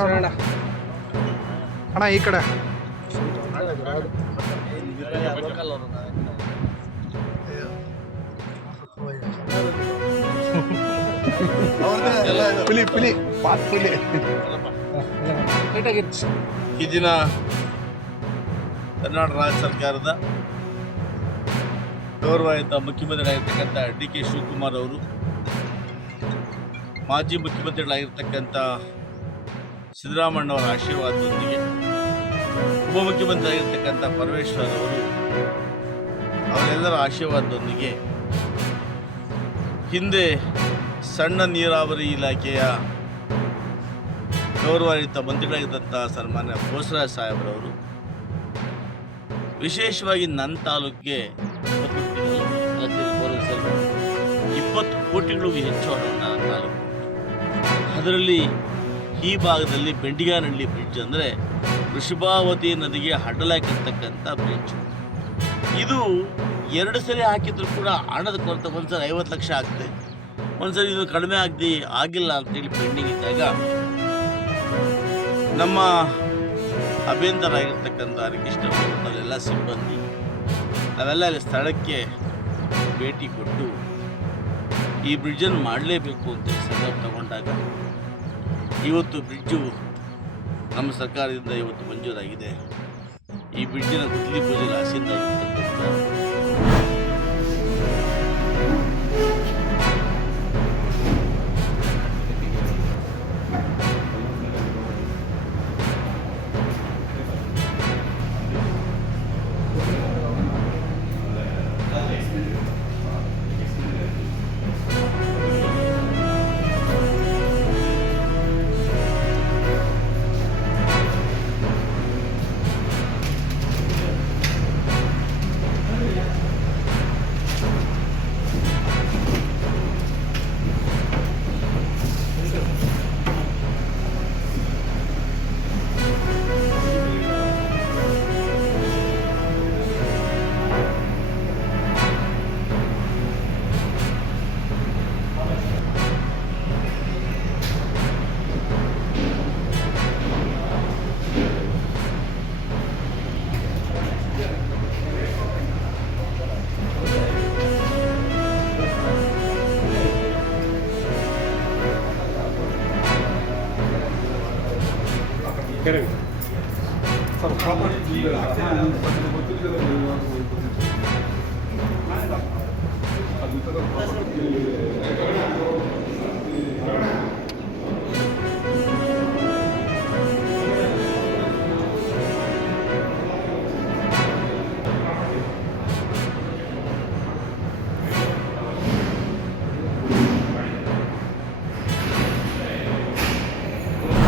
ನೋಡೋಣ ಅಣ್ಣ ಈ ಕಡೆ ಪುಲಿ ಪುಲಿ ಪಾತ್ ಪುಲಿ ಈ ದಿನ ಕರ್ನಾಟಕ ರಾಜ್ಯ ಸರ್ಕಾರದ ಗೌರವಾನ್ವಿತ ಮುಖ್ಯಮಂತ್ರಿಗಳಾಗಿರ್ತಕ್ಕಂಥ ಡಿ ಕೆ ಶಿವಕುಮಾರ್ ಅವರು, ಮಾಜಿ ಮುಖ್ಯಮಂತ್ರಿಗಳಾಗಿರ್ತಕ್ಕಂಥ ಸಿದ್ದರಾಮಣ್ಣವರ ಆಶೀರ್ವಾದದೊಂದಿಗೆ ಉಪಮುಖ್ಯಮಂತ್ರಿ ಆಗಿರ್ತಕ್ಕಂಥ ಪರಮೇಶ್ವರ್ ಅವರು ಅವರೆಲ್ಲರ ಆಶೀರ್ವಾದದೊಂದಿಗೆ ಹಿಂದೆ ಸಣ್ಣ ನೀರಾವರಿ ಇಲಾಖೆಯ ಗೌರವಾನ್ವಿತ ಮಂತ್ರಿಗಳಾಗಿದ್ದಂಥ ಸನ್ಮಾನ್ಯ ಬೋಸರಾಜ್ ಸಾಹೇಬ್ರವರು ವಿಶೇಷವಾಗಿ ನನ್ನ ತಾಲೂಕಿಗೆ 20 ಕೋಟಿಗಳಿಗೂ ಹೆಚ್ಚು ಹಣವನ್ನು ತಾಲೂಕು, ಅದರಲ್ಲಿ ಈ ಭಾಗದಲ್ಲಿ ಬೆಂಡಿಗಾನಹಳ್ಳಿ ಬ್ರಿಡ್ಜ್ ಅಂದರೆ ವೃಷಭಾವತಿ ನದಿಗೆ ಅಡ್ಡಲಾಗಿರ್ತಕ್ಕಂಥ ಬ್ರಿಡ್ಜ್. ಇದು 2 ಸರಿ ಹಾಕಿದ್ರು ಕೂಡ ಹಣದ ಕೊರತೆ, ಒಂದ್ಸರಿ 50 ಲಕ್ಷ ಆಗ್ತದೆ, ಒಂದ್ಸರಿ ಇದು ಕಡಿಮೆ ಆಗಿಲ್ಲ ಅಂತೇಳಿ ಪೆಂಡಿಂಗ್ ಇದ್ದಾಗ ನಮ್ಮ ಅಭ್ಯಂತರಾಗಿರ್ತಕ್ಕಂಥ ಹರಿಕೃಷ್ಣ ಎಲ್ಲ ಸಿಬ್ಬಂದಿ ನಾವೆಲ್ಲ ಇಲ್ಲಿ ಸ್ಥಳಕ್ಕೆ ಭೇಟಿ ಕೊಟ್ಟು ಈ ಬ್ರಿಡ್ಜನ್ನು ಮಾಡಲೇಬೇಕು ಅಂತೇಳಿ ಸಂಕಲ್ಪ ತಗೊಂಡಾಗ ಇವತ್ತು ಬ್ರಿಡ್ಜು ನಮ್ಮ ಸರ್ಕಾರದಿಂದ ಇವತ್ತು ಮಂಜೂರಾಗಿದೆ. ಈ ಬ್ರಿಡ್ಜಿನ ಗುದ್ದಲಿ ಪೂಜೆ ಆಸೆಯಿಂದಾಗಿರ್ತಕ್ಕಂಥ ಸರ್